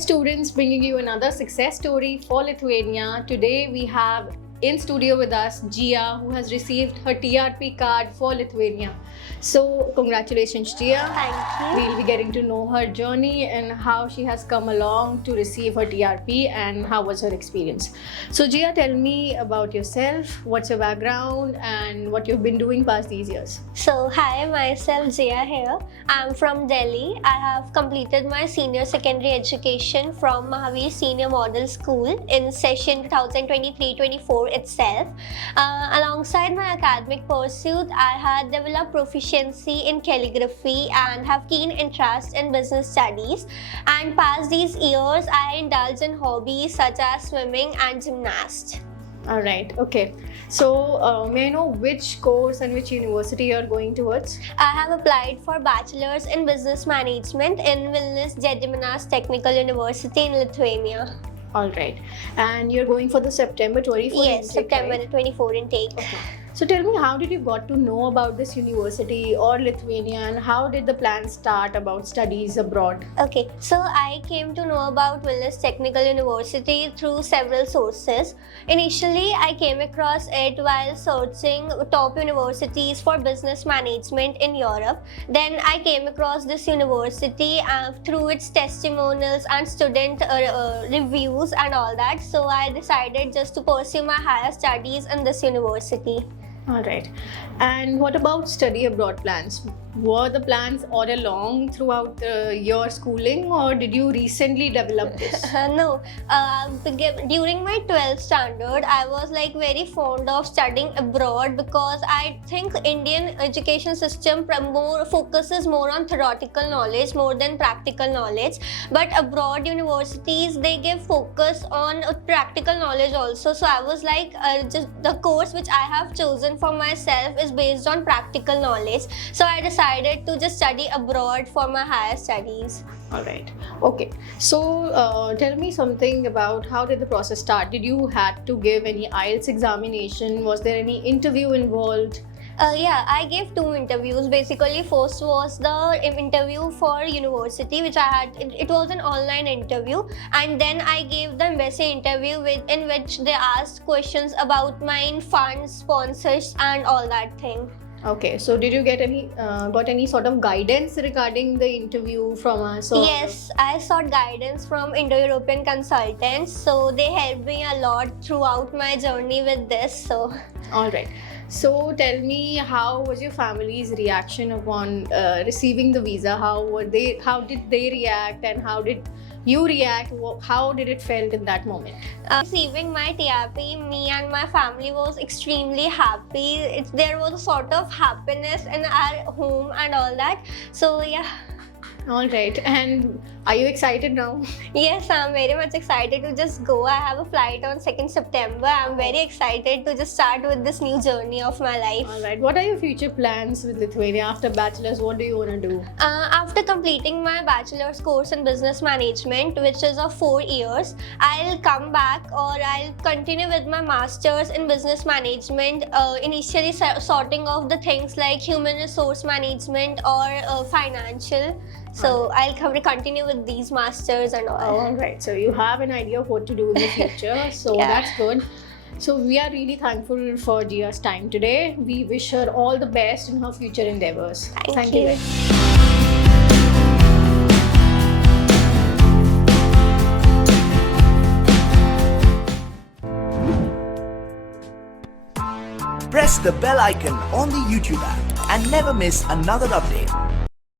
students, bringing you another success story for Lithuania. Today we have in studio with us Gia, who has received her TRP card for Lithuania. So congratulations, Gia. Thank you. We'll be getting to know her journey and how she has come along to receive her TRP and how was her experience. So Gia, tell me about yourself, what's your background and what you've been doing past these years. So, hi, myself Jia here. I'm from Delhi. I have completed my senior secondary education from Mahavir Senior Model School in session 2023-24 itself. Alongside my academic pursuit, I had developed proficiency in calligraphy and have keen interest in business studies. And past these years, I indulged in hobbies such as swimming and gymnastics. All right, okay. So, may I know which course and which university you're going towards? I have applied for Bachelor's in Business Management in Vilnius Gediminas Technical University in Lithuania. All right. And you're going for the September 24 Yes, intake, September right? 24 intake. Okay. So tell me, how did you got to know about this university or Lithuania, and how did the plan start about studies abroad? Okay, so I came to know about Vilnius Technical University through several sources. Initially, I came across it while searching top universities for business management in Europe. Then I came across this university through its testimonials and student reviews and all that. So I decided just to pursue my higher studies in this university. All right. And what about study abroad plans? Were the plans all along throughout your schooling, or did you recently develop this? No, during my 12th standard, I was like very fond of studying abroad because I think Indian education system focuses more on theoretical knowledge more than practical knowledge. But abroad universities, they give focus on practical knowledge also. So I was like, just the course which I have chosen for myself is based on practical knowledge. So I decided to just study abroad for my higher studies. All right. Okay. So tell me something about how did the process start? Did you had to give any IELTS examination? Was there any interview involved? Yeah, I gave 2 interviews. Basically, first was the interview for university, which I had. It was an online interview, and then I gave the embassy interview in which they asked questions about my funds, sponsors, and all that thing. Okay, so did you get any sort of guidance regarding the interview from us? Or? Yes, I sought guidance from Indo-European consultants, so they helped me a lot throughout my journey with this. So, all right. So tell me, how was your family's reaction upon receiving the visa? How did they react, and how did you react? How did it felt in that moment? Receiving my TRP, me and my family was extremely happy. There was a sort of happiness in our home and all that. So yeah. All right. And are you excited now? Yes, I'm very much excited to just go. I have a flight on 2nd September. I'm very excited to just start with this new journey of my life. All right. What are your future plans with Lithuania after bachelor's? What do you want to do? After completing my bachelor's course in business management, which is of 4 years, I'll come back or I'll continue with my master's in business management, initially sorting off the things like human resource management or financial. So I'll continue with these masters and all. All right. So you have an idea of what to do in the future. So Yeah. that's good. So we are really thankful for Gia's time today. We wish her all the best in her future endeavors. Thank you. very much. Press the bell icon on the YouTube app and never miss another update.